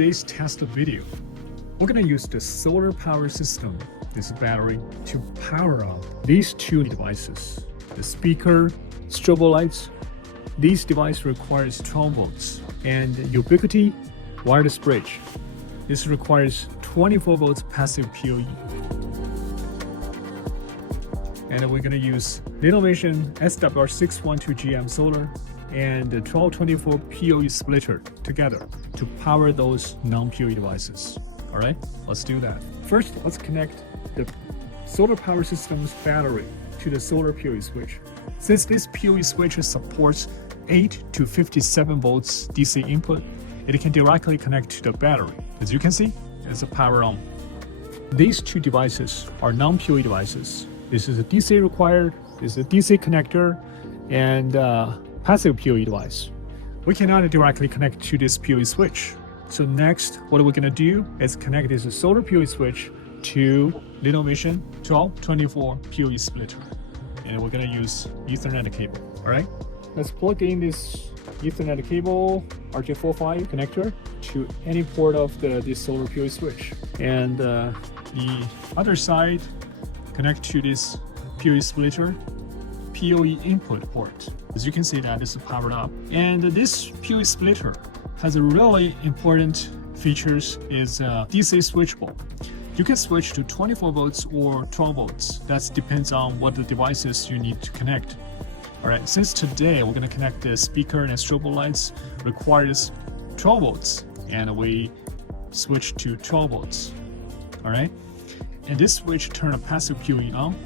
today's test video, we're going to use the solar power system, this battery, to power up these two devices. The speaker, strobe lights. This device requires 12 volts, and Ubiquiti wireless bridge. This requires 24 volts passive PoE. And we're going to use LINOVISION SWR612GM solar and the 1224POE Splitter together to power those non-PoE devices. All right, let's do that. First, let's connect the solar power system's battery to the solar PoE switch. Since this PoE switch supports 8 to 57 volts DC input, it can directly connect to the battery. As you can see, it's a power on. These two devices are non-PoE devices. This is a DC required, this is a DC connector, and passive PoE device. We cannot directly connect to this PoE switch. So next, what we're gonna do is connect this solar PoE switch to LINOVISION 1224POE Splitter. And we're gonna use Ethernet cable, all right? Let's plug in this Ethernet cable, RJ45 connector, to any port of this solar PoE switch. And the other side, connect to this PoE splitter, PoE input port. As you can see that this is powered up. And this PoE splitter has a really important features is DC switchable. You can switch to 24 volts or 12 volts. That depends on what the devices you need to connect. All right, since today we're gonna connect the speaker and strobe lights requires 12 volts, and we switch to 12 volts. All right, and this switch turn a passive PoE on,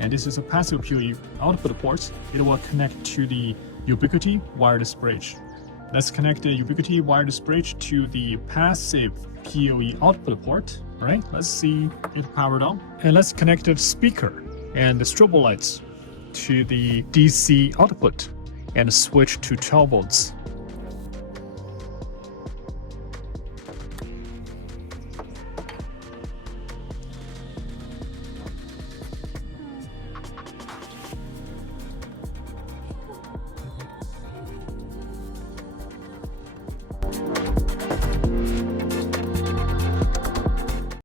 and this is a passive PoE output port. It will connect to the Ubiquiti wireless bridge. Let's connect the Ubiquiti wireless bridge to the passive PoE output port. All right, let's see it powered on. And let's connect the speaker and the strobe lights to the DC output and switch to 12 volts.